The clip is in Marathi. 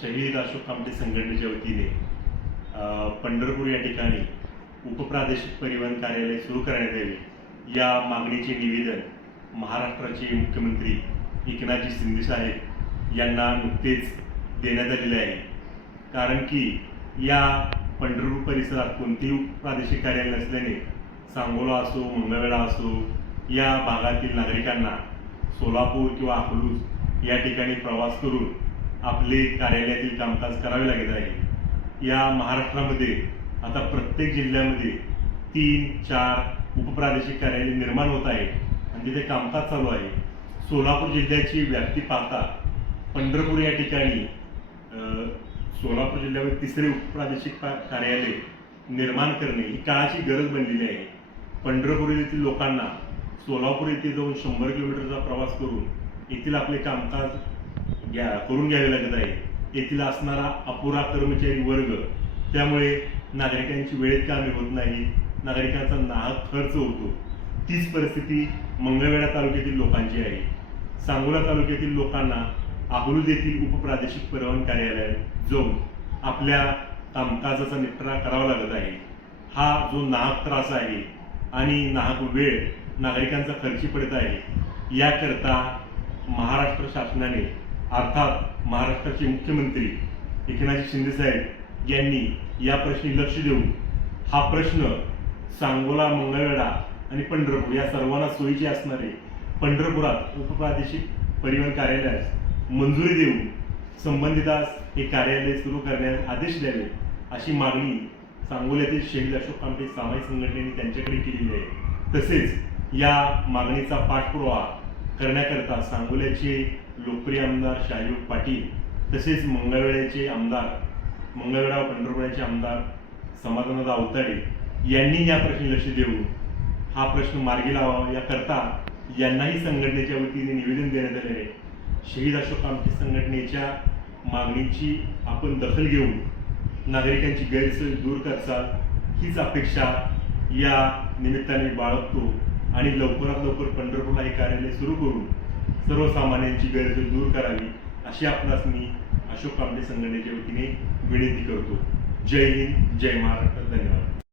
शहीद अशोक कामटे संघटनेच्या वतीने पंढरपूर या ठिकाणी उपप्रादेशिक परिवहन कार्यालय सुरू करण्यात यावे. या मागणीचे निवेदन महाराष्ट्राचे मुख्यमंत्री एकनाथजी शिंदे साहेब यांना नुकतेच देण्यात आलेले आहे. कारण की या पंढरपूर परिसरात कोणतेही प्रादेशिक कार्यालय नसल्याने सांगोला असो मंगळवेढा असो या भागातील नागरिकांना सोलापूर किंवा अकलूज या ठिकाणी प्रवास करून आपले कार्यालयातील कामकाज करावे लागत आहे. या महाराष्ट्रामध्ये आता प्रत्येक जिल्ह्यामध्ये तीन चार उपप्रादेशिक कार्यालय निर्माण होत आहे आणि तिथे कामकाज चालू आहे. सोलापूर जिल्ह्याची व्याप्ती पाहता पंढरपूर या ठिकाणी सोलापूर जिल्ह्यामध्ये तिसरे उपप्रादेशिक पा- कार्यालय निर्माण करणे ही काळाची गरज बनलेली आहे. पंढरपूर येथील लोकांना सोलापूर येथे जाऊन शंभर किलोमीटरचा प्रवास करून येथील आपले कामकाज घ्या करून घ्यावे लागत आहे. येथील असणारा अपुरा कर्मचारी वर्ग त्यामुळे नागरिकांची वेळेत कामे होत नाही नागरिकांचा नाहक खर्च होतो. तीच परिस्थिती मंगळवेढा तालुक्यातील लोकांची आहे. सांगोला तालुक्यातील लोकांना अकलूज येथील उपप्रादेशिक परिवहन कार्यालयात जाऊन आपल्या कामकाजाचा निपटारा करावा लागत आहे. हा जो नाहक त्रास आहे आणि नाहक वेळ नागरिकांचा खर्ची पडत आहे याकरता महाराष्ट्र शासनाने अर्थात महाराष्ट्राचे मुख्यमंत्री एकनाथजी शिंदेसाहेब यांनी या प्रश्नी लक्ष देऊन हा प्रश्न सांगोला मंगळवेढा आणि पंढरपूर या सर्वांना सोयीचे असणारे पंढरपुरात उपप्रादेशिक परिवहन कार्यालयास मंजुरी देऊन संबंधितास हे कार्यालय सुरू करण्यास आदेश द्यावे अशी मागणी सांगोल्यातील शहीद अशोक कामटे सामाजिक संघटनेने त्यांच्याकडे केलेली आहे. तसेच या मागणीचा पाठपुरावा करण्याकरता सांगोल्याचे लोकप्रिय आमदार शाहरुख पाटील तसेच मंगळवेळ्याचे आमदार मंगळवेढा पंढरपुराचे आमदार समाधानदा अवताडे यांनी या प्रश्नी लक्ष देऊन हा प्रश्न मार्गी लावावा याकरता यांनाही संघटनेच्या वतीने निवेदन देण्यात आले आहे. शहीद अशोक आमटे संघटनेच्या मागणीची आपण दखल घेऊन नागरिकांची गैरसोय दूर करचाल हीच अपेक्षा या निमित्ताने बाळगतो. आणि लवकरात लवकर पंढरपूरला हे कार्यालय सुरू करून सर्वसामान्यांची गैरसोय दूर करावी अशी आपणास मी अशोक कांबळे संघटनेच्या वतीने विनंती करतो. जय हिंद जय महाराष्ट्र धन्यवाद.